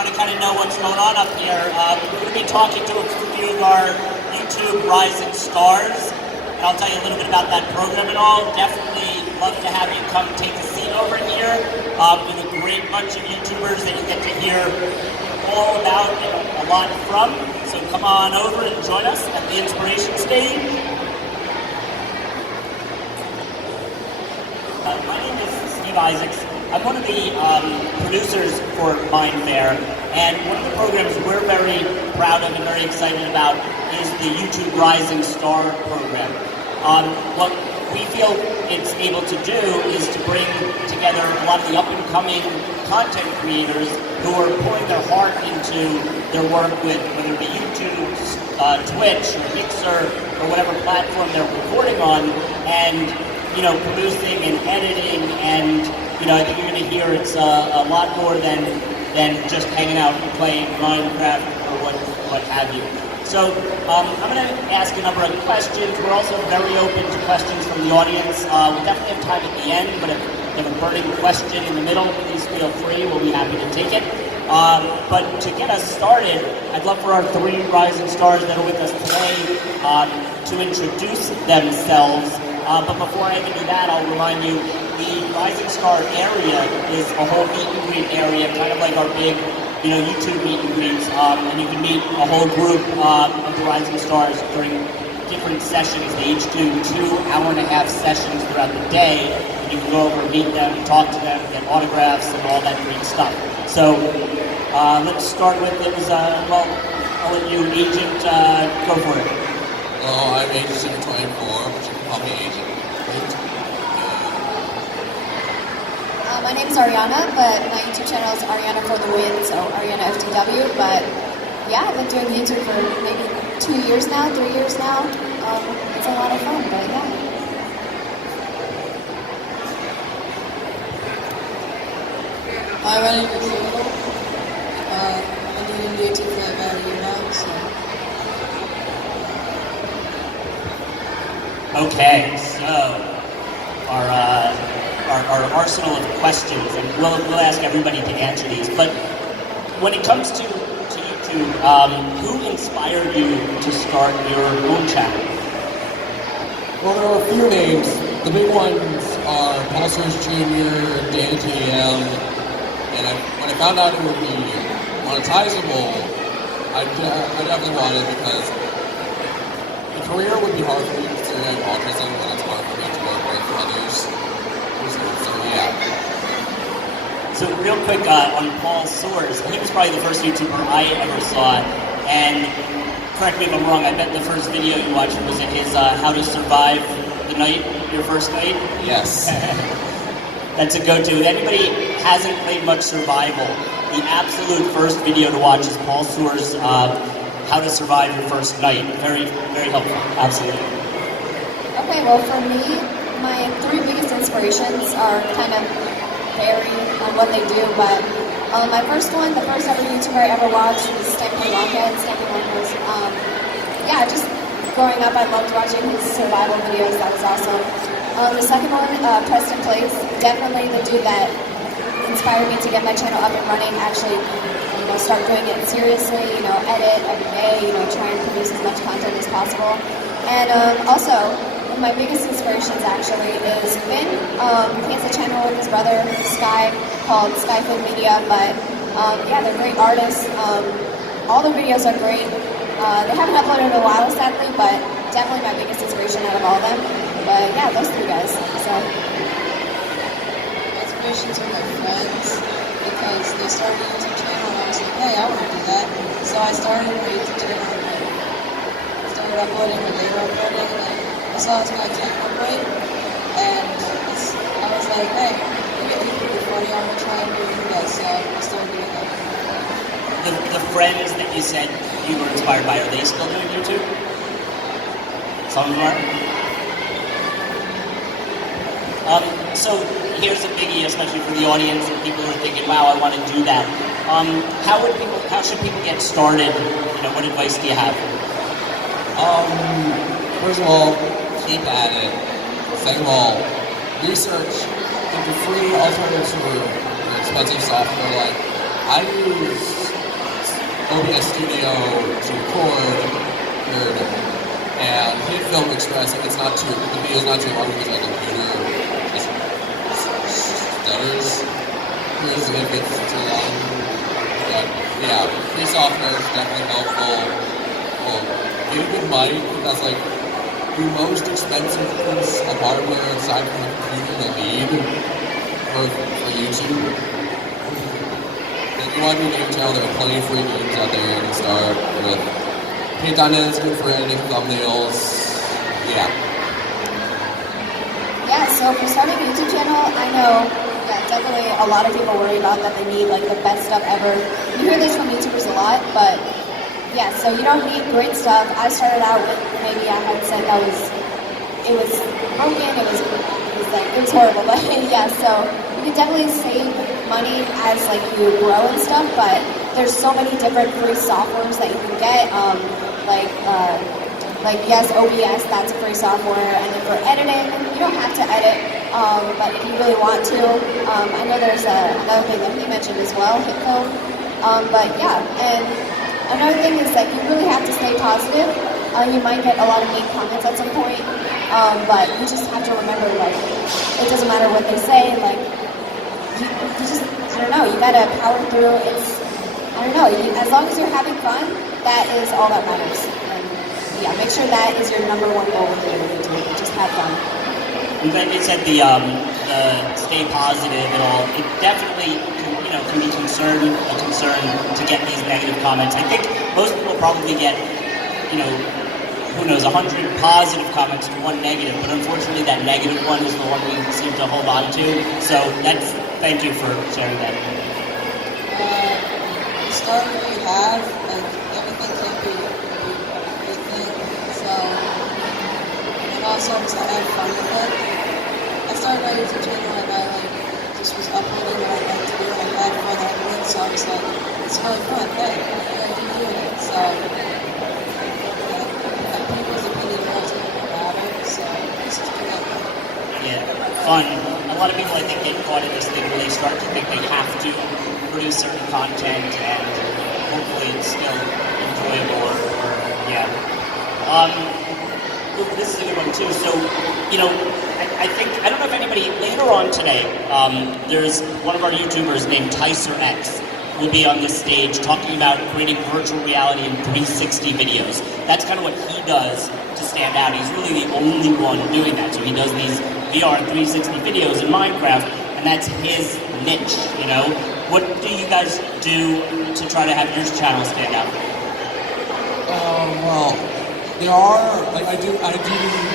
want to kind of know what's going on up here, we're going to be talking to a few of our YouTube rising stars, and I'll tell you a little bit about that program and all. Definitely love to have you come take a seat over here with a great bunch of YouTubers that you get to hear all about and a lot from. So come on over and join us at the inspiration stage. My name is Steve Isaacs. I'm one of the producers for Minefaire, and one of the programs we're very proud of and very excited about is the YouTube Rising Star program. What we feel it's able to do is to bring together a lot of the up-and-coming content creators who are pouring their heart into their work with, whether it be YouTube, Twitch, or Mixer, or whatever platform they're recording on, and producing and editing, and I think you're going to hear it's a lot more than just hanging out and playing Minecraft or what have you. So I'm going to ask a number of questions. We're also very open to questions from the audience. We definitely have time at the end, but if you have a burning question in the middle, please feel free. We'll be happy to take it. But to get us started, I'd love for our three rising stars that are with us today to introduce themselves. But before I even do that, I'll remind you, the Rising Star area is a whole meet and greet area, kind of like our big YouTube meet and greets, and you can meet a whole group of the Rising Stars during different sessions. They each do 2.5-hour sessions throughout the day, and you can go over and meet them, talk to them, get autographs, and all that great stuff. So let's start with it. I'll let you, Agent, go for it. Well, I'm Agent 24, but you can call me Agent. My name is Ariana, but my YouTube channel is Ariana for the Win, so Ariana FTW. But yeah, I've been doing YouTube for maybe 2 years now, 3 years now. It's a lot of fun, but yeah. Hi, my name is Lilo. I've been doing YouTube for about a year now, so. Okay, so our arsenal of questions, and we'll ask everybody to answer these, but when it comes to YouTube, who inspired you to start your own channel? Well, there are a few names. The big ones are Paul Soares Jr., Dana JDM, and when I found out it would be monetizable, I definitely wanted it because the career would be hard for me considering I have autism, and it's hard for me to work with others. So yeah. So real quick on Paul Soares, he was probably the first YouTuber I ever saw, and correct me if I'm wrong, I bet the first video you watched was at his How to Survive the Night, your first night? Yes. That's a go-to. If anybody hasn't played much survival, the absolute first video to watch is Paul Soares' How to Survive Your First Night. Very, very helpful. Absolutely. Okay, well for me, my three biggest inspirations are kind of vary on what they do, but my first one, the first ever YouTuber I ever watched was Stampy Lunkhead. Stampy Lunkhead was, yeah, just growing up I loved watching his survival videos. That was awesome. The second one, Preston Plays, definitely the dude that inspired me to get my channel up and running, actually, start doing it seriously, edit every day, try and produce as much content as possible. And also, one of my biggest inspirations actually is Finn. He has a channel with his brother, Sky, called Skyfin Media, but yeah, they're great artists. All their videos are great. They haven't uploaded in a while, sadly, but definitely my biggest inspiration out of all of them. But yeah, those three guys. So. Inspirations are my friends, because they started a YouTube channel and I was like, hey, I want to do that. So I started my YouTube channel and I started uploading when they were uploading, and I saw this guy can't upload, and I was like, hey, maybe it'd be pretty funny, I'm going to try and do it for you guys, so I started doing that. The friends that you said you were inspired by, are they still doing YouTube? Some of them are? So here's a biggie, especially for the audience and people who are thinking, wow, I want to do that. How should people get started? What advice do you have? First of all, keep at it. Second of all, research into free alternatives to expensive software. Like, I use OBS Studio to record, and hit Film Express if it's not too, the video's not too long because my computer just stutters. Whereas if it's too long, but yeah, free software is definitely helpful. Well, get a good mic, that's like the most expensive piece of hardware aside from the computer you'll need for YouTube. If you want to do a game channel, there are plenty of free games out there you can start with. Paint.net is good for editing thumbnails. Yeah. Yeah, so for starting a YouTube channel, I know, yeah, definitely a lot of people worry about that they need like the best stuff ever. You hear this from YouTubers a lot, but yeah, so you don't need great stuff. I started out with maybe a headset that was broken, it was horrible, but yeah, so you can definitely save money as like you grow and stuff, but there's so many different free softwares that you can get, like yes, OBS, that's free software, and then for editing, you don't have to edit, but if you really want to, I know there's another thing that he mentioned as well, HitFilm, but yeah, and another thing is that you really have to stay positive. You might get a lot of mean comments at some point, but you just have to remember, like, it doesn't matter what they say, like, you just, I don't know, you gotta power through. I don't know, as long as you're having fun, that is all that matters. And yeah, make sure that is your number one goal with YouTube. Just have fun. Like you said, the stay positive and all, it definitely can be a concern to get these negative comments. I think most people probably get, who knows, 100 positive comments to one negative, but unfortunately that negative one is the one we seem to hold on to. So thank you for sharing that. Start what you have, like everything can be a good thing. So, and also because I had fun with it. I started my YouTube channel and I just was uploading what I liked to do and I had fun editing, so I was like, it's really fun, hey, I keep doing it. So, people's opinion ultimately matter, so just do that. Yeah, fun. A lot of people, I think, get caught in this thing where they start to think they have to produce certain content, and hopefully it's still enjoyable. Yeah. This is a good one too. So, I don't know if anybody later on today. There's one of our YouTubers named TycerX will be on this stage talking about creating virtual reality and 360 videos. That's kind of what he does to stand out. He's really the only one doing that. So he does these VR 360 videos in Minecraft, and that's his niche. What do you guys do to try to have your channel stand out? Well, there are, I do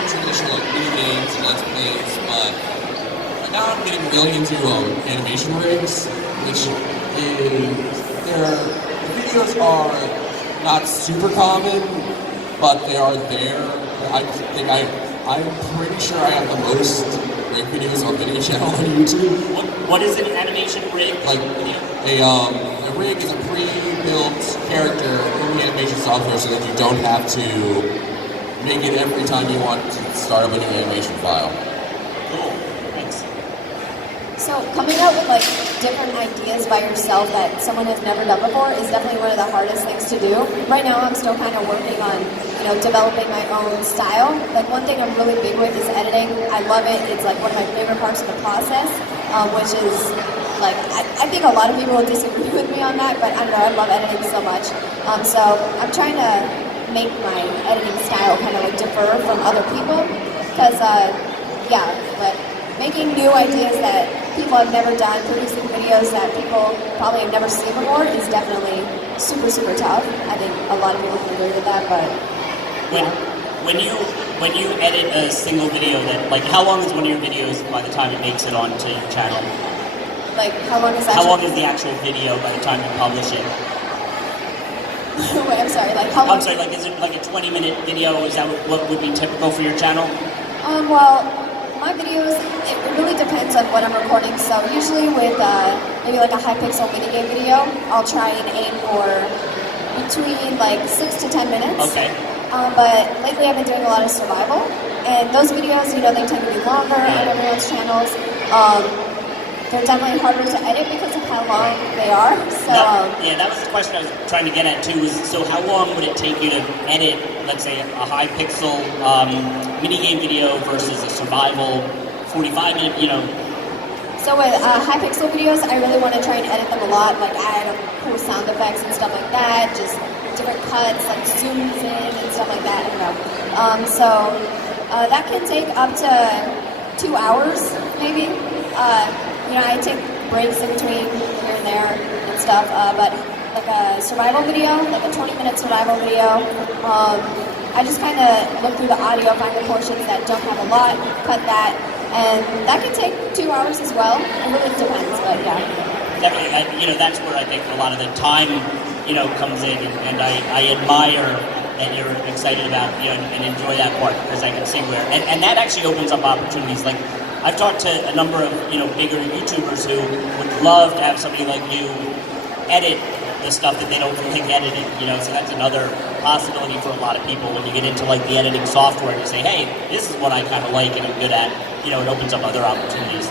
traditional video games and Let's Plays, but right now I'm getting really into animation rigs, which is, the videos are not super common, but they are there. I'm pretty sure I have the most rig videos on video channel on YouTube. What is an animation rig? Like a rig is a pre-built character in the animation software so that you don't have to make it every time you want to start up a new animation file. Cool. Thanks. So coming up with like different ideas by yourself that someone has never done before is definitely one of the hardest things to do. Right now I'm still kind of working on, developing my own style. Like one thing I'm really big with is editing. I love it. It's like one of my favorite parts of the process, which is like, I think a lot of people will disagree with me on that, but I don't know, I love editing so much. So I'm trying to make my editing style kind of like differ from other people, because but making new ideas that people have never done, producing videos that people probably have never seen before is definitely super, super tough. I think a lot of people can agree with that, but when you edit a single video, that like how long is one of your videos by the time it makes it onto your channel? Like how long is that? How long is the actual video by the time you publish it? Wait, I'm sorry. Like how long? I'm sorry. Like is it like a 20-minute video? Is that what would be typical for your channel? Well, my videos, it really depends on what I'm recording. So usually with maybe like a high pixel minigame video, I'll try and aim for between like 6 to 10 minutes. Okay. But lately I've been doing a lot of survival, and those videos, they tend to be longer on everyone's channels. they're definitely harder to edit because of how long they are. So Yeah, that was the question I was trying to get at too. Was so how long would it take you to edit, let's say, a high pixel minigame video versus a survival 45-minute, you know? So with high pixel videos, I really want to try and edit them a lot, like add cool sound effects and stuff like that, just different cuts, like zooms in and stuff like that. I don't know. So that can take up to 2 hours, maybe. You know, I take breaks in between here and there and stuff, but like a survival video, like a 20-minute survival video, I just kind of look through the audio, find the portions that don't have a lot, cut that, and that can take 2 hours as well. It really depends, but yeah. Definitely, you know, that's where I think a lot of the time, you know, comes in, and I admire that you're excited about, you know, and enjoy that part, because I can see where, and that actually opens up opportunities. Like, I've talked to a number of, you know, bigger YouTubers who would love to have somebody like you edit the stuff that they don't feel like editing, you know, so that's another possibility for a lot of people when you get into like the editing software and you say, hey, this is what I kind of like and I'm good at, you know, it opens up other opportunities.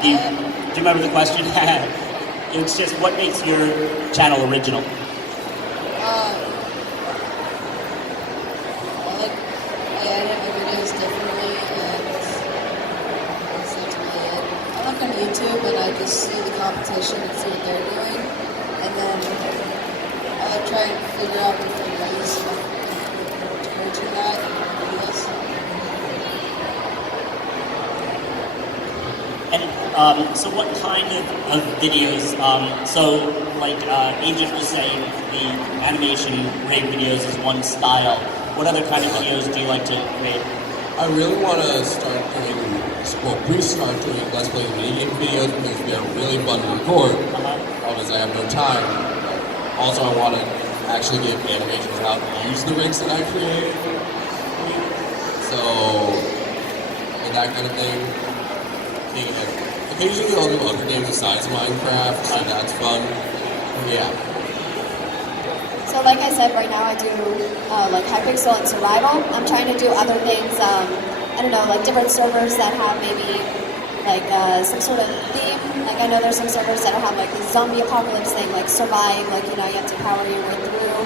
Do you remember the question? It's just, what makes your channel original? I edit my videos differently, and that's really it. I look on YouTube and I just see the competition and see what they're doing, and then I try and figure out different ways to approach that videos. And so what kind of videos, so like Agent was saying, the animation rig videos is one style. What other kind of videos do you like to create? I really want to start doing, well, restart doing Let's Play minigame videos because they're really fun to record. Obviously, I have no time. Also, I want to actually give animations out and use the rigs that I create. So, and that kind of thing. Occasionally, I'll do other games besides Minecraft, so that's fun. Yeah. So like I said, right now I do like Hypixel and Survival. I'm trying to do other things, I don't know, like different servers that have maybe like some sort of theme. Like I know there's some servers that have like the zombie apocalypse thing, like survive, like, you know, you have to power your way through.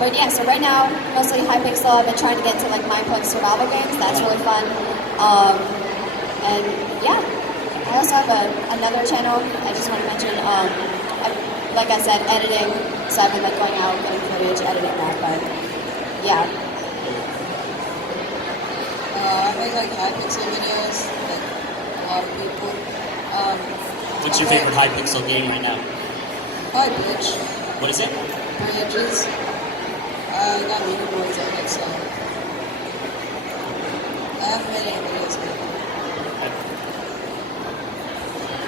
But yeah, so right now, mostly Hypixel. I've been trying to get to like Minecraft survival games. That's really fun. And yeah, I also have another channel. I just want to mention, like I said, editing. So I've been like going out, getting footage, editing that, but yeah. I make like high pixel videos, like a lot of people. What's your favorite high pixel game right now? Probably Bridge. What is it? Bridges. I got leaderboards on it, so I haven't made any videos yet.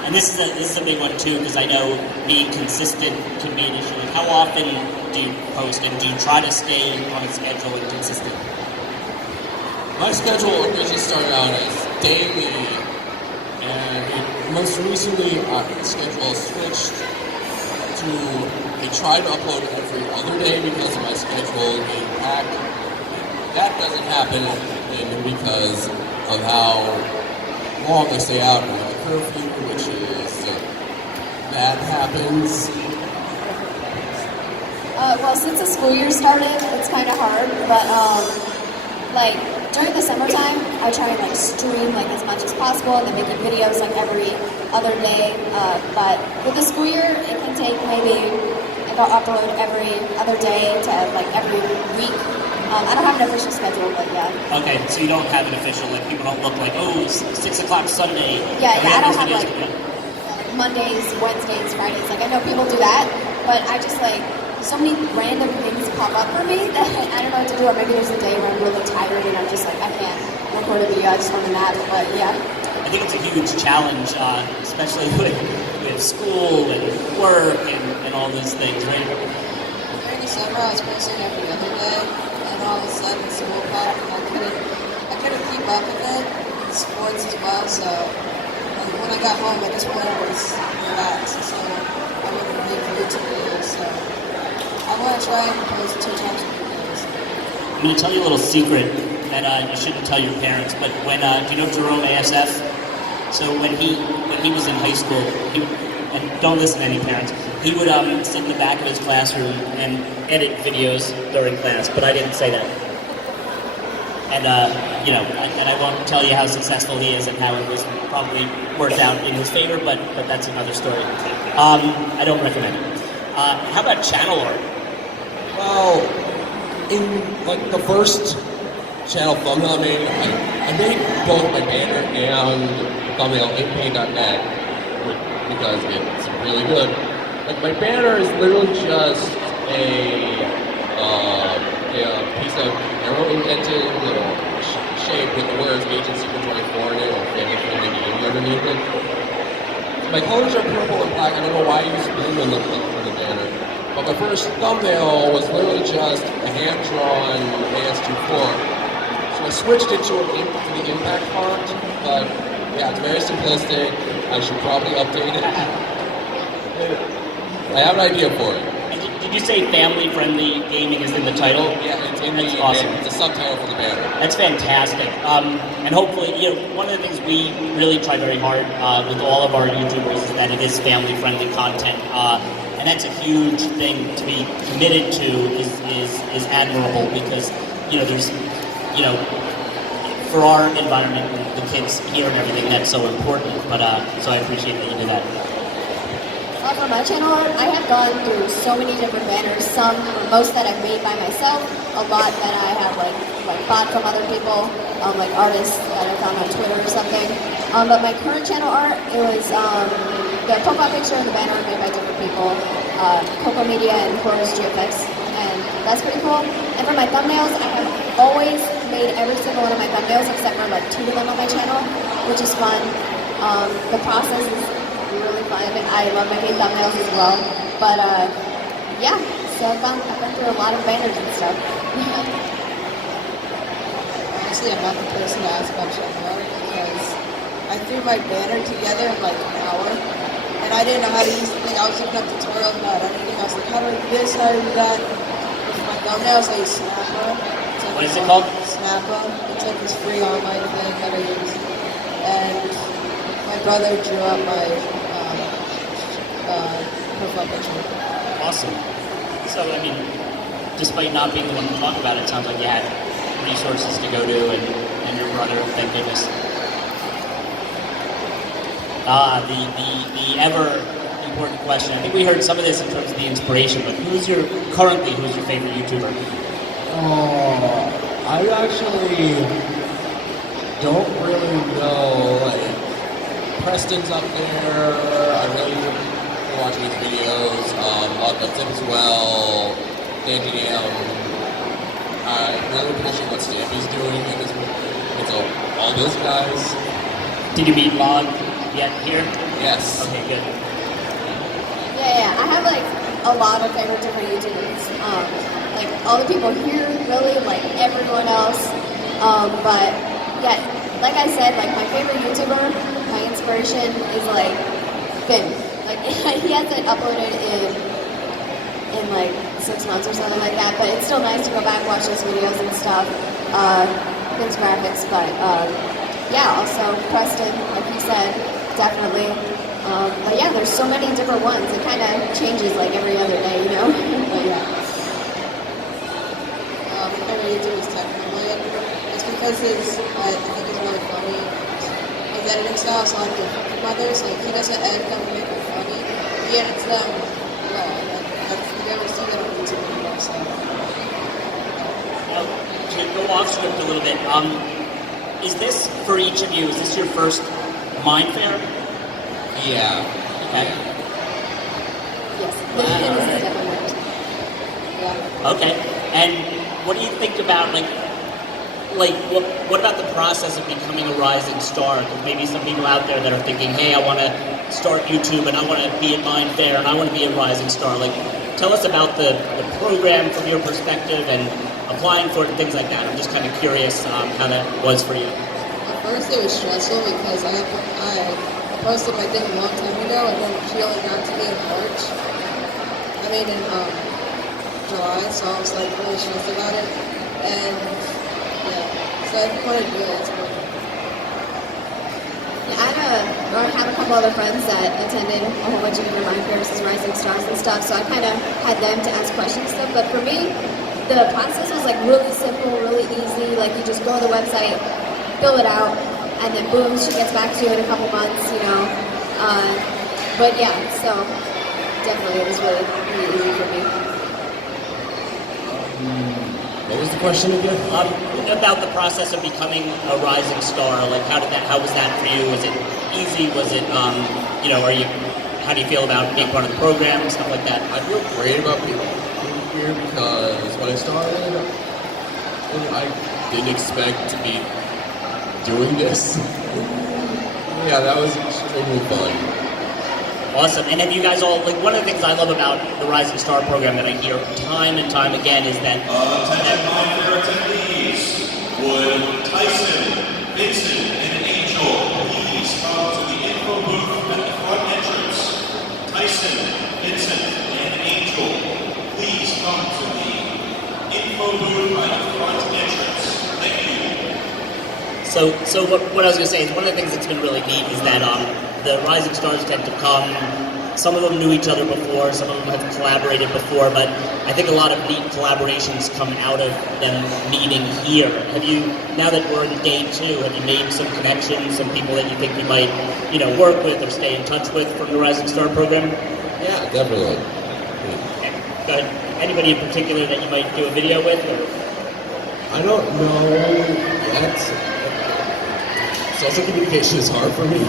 And this is a big one too, because I know being consistent can be an issue. Like, how often do you post, and do you try to stay on a schedule and consistent? My schedule originally started out as daily, and most recently the schedule switched to, I tried to upload every other day because of my schedule being packed. That doesn't happen because of how long I stay out in the curfew, which is, that happens. Well, since the school year started, it's kind of hard, but like during the summertime, I try and like stream like as much as possible and then making videos like every other day. But with the school year, it can take maybe, like I'll upload every other day to like every week. I don't have an official schedule, but yeah. Okay, so you don't have an official, like people don't look like, oh, 6 o'clock Sunday. Yeah, I don't have videos like Mondays, Wednesdays, Fridays. Like I know people do that, but I just like, so many random things pop up for me that I don't know what to do, or maybe there's a day where I'm really tired and I'm just like, I can't record a video, I just want to nap, but yeah. I think it's a huge challenge, especially with school and work and all those things, right? During the summer, I was posting every other day, and all of a sudden school popped, and I couldn't keep up with it, and sports as well, so when I got home, I just wanted to relax, so I wouldn't make YouTube videos, so I want to try and post 2 times a week. I'm going to tell you a little secret. that you shouldn't tell your parents, but when do you know Jerome ASF? So when he was in high school, and don't listen to any parents, he would sit in the back of his classroom and edit videos during class, but I didn't say that. And and I won't tell you how successful he is and how it was probably worked out in his favor, but that's another story. I don't recommend it. How about channel art? Well, in like the first channel thumbnail I made both my banner and thumbnail in paint.net because it's really good. Like my banner is literally just a piece of arrow indented shape with the words Agent Secret 24 in it or Family Friendly Gaming underneath it. My colors are purple and black. I don't know why I use blue in the banner. But my first thumbnail was literally just a hand-drawn AS24. So I switched it to the impact font, but yeah, it's very simplistic. I should probably update it. I have an idea for it. Did you say family-friendly gaming is in the title? Yeah, it's in That's awesome. It's a subtitle for the banner. That's fantastic. And hopefully, one of the things we really try very hard with all of our YouTubers is that it is family-friendly content. And that's a huge thing to be committed to is admirable because, there's, for our environment, the kids here and everything, that's so important. But, so I appreciate that you do that. For my channel art, I have gone through so many different banners. Most that I've made by myself, a lot that I have like bought from other people, like artists that I found on Twitter or something. But my current channel art, it was the profile picture and the banner were made by different people, Coco Media and Chorus GFX, and that's pretty cool. And for my thumbnails, I have always made every single one of my thumbnails except for like 2 of them on my channel, which is fun. The process is really fun. I love making thumbnails as well. But yeah, so I've been through a lot of banners and stuff. Honestly, I'm not the person to ask about channel art because I threw my banner together in like an hour, and I didn't know how to use the thing. I was looking up tutorials about anything. I was like, how do I do this? How do I do that? With my thumbnails, I use Snappa. What is it called? Snappa. It's like this free online thing that I use. And my brother drew up my profile picture. Awesome. So, despite not being the one to talk about it, it sounds like you had resources to go to and your brother, thank goodness. The ever important question. I think we heard some of this in terms of the inspiration, but who's your favorite YouTuber? I actually don't really know. Preston's up there. I really enjoy watching his videos. Zip as well. Dandy I really appreciate what Stampy's doing in this movie. So all those guys. Did you meet Lon yet here? Yes. Okay, good. Yeah, I have like a lot of favorite different YouTubers. Like all the people here, really, like everyone else. But yeah, like I said, like my favorite YouTuber, my inspiration is like Finn. Like he hasn't uploaded in like 6 months or something like that, but it's still nice to go back and watch those videos and stuff. Finn's graphics, but yeah, also Preston, like you said, definitely. But yeah, there's so many different ones. It kind of changes like every other day, you know? But yeah. My favorite YouTuber is technically. It's because I think he's really funny. His editing style is like different from others. Like he doesn't edit them to make them funny. He edits them well. You never see that on YouTube anymore. So. Well, to go off script a little bit, is this for each of you? Is this your first Minefaire? Yeah. Okay. Yes. Wow, This is alright. definitely one. Yeah. Okay. And what do you think about what about the process of becoming a rising star? Because maybe some people out there that are thinking, hey, I want to start YouTube and I want to be at Minefaire and I want to be a rising star. Like, tell us about the program from your perspective and applying for it and things like that. I'm just kind of curious how that was for you. At first it was stressful because I posted my thing a long time ago and then she only got to me in March. In July, so I was like really stressed about it. And yeah, So if you want to do it, it's fun. Yeah, I have a couple other friends that attended a whole bunch of different Minefairs, Rising Stars and stuff, so I kind of had them to ask questions and stuff. But for me, the process was like really simple, really easy. Like you just go to the website, fill it out, and then boom, she gets back to you in a couple months, you know. But yeah, so definitely it was really, really easy for me. What was the question again? About the process of becoming a rising star, like how was that for you? Was it easy? Was it, you know, how do you feel about being part of the program and stuff like that? I feel great about being here because when I started, I didn't expect to be doing this. Yeah, that was extremely fun. Awesome. And have you guys all, like, one of the things I love about the Rising Star program that I hear time and time again is that... Attention Minefaire attendees. Would Tyson, Vincent, and Angel please come to the info booth at the front entrance? Tyson, Vincent, and Angel, please come to the info booth at the front entrance. Thank you. So what I was going to say is one of the things that's been really neat is that the Rising Stars tend to come. Some of them knew each other before, some of them have collaborated before, but I think a lot of neat collaborations come out of them meeting here. Have you, now that we're in day 2, have you made some connections, some people that you think you might, you know, work with or stay in touch with from the Rising Star program? Yeah, definitely. Okay, go ahead. Anybody in particular that you might do a video with? Or? I don't know yet. Social communication is hard for me.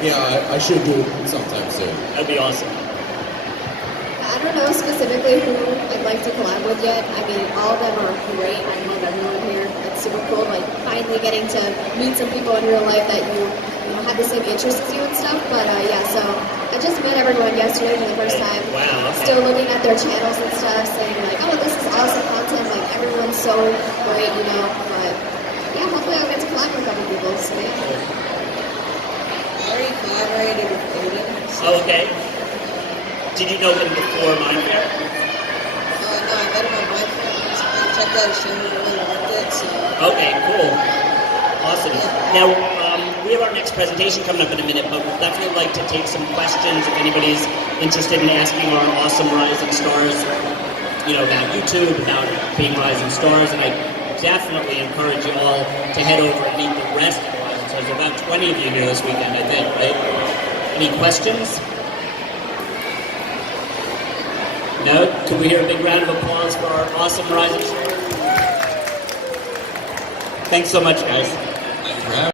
Yeah, I should do it sometime soon. That'd be awesome. I don't know specifically who I'd like to collab with yet. I mean, all of them are great. I love everyone here. It's super cool, like finally getting to meet some people in real life that you know have the same interests as you and stuff. But yeah, so I just met everyone yesterday for the first time. Wow. Okay. Still looking at their channels and stuff, saying like, oh, this is awesome content. Like everyone's so great, you know. But yeah, hopefully I'll get to collab with a couple people. So yeah. I already collaborated with Odin. Oh, okay. Did you know him before Minefaire? No, I met him on Minefaire. I checked out his channel and really liked it, so... Okay, cool. Awesome. Now, we have our next presentation coming up in a minute, but we'd definitely like to take some questions if anybody's interested in asking our awesome Rising Stars, you know, about YouTube, about being Rising Stars, and I definitely encourage you all to head over and meet the rest of the Rising Stars. There are about 20 of you here this weekend, I think, right? Any questions? No? Can we hear a big round of applause for our awesome Rising Stars? Thanks so much, guys.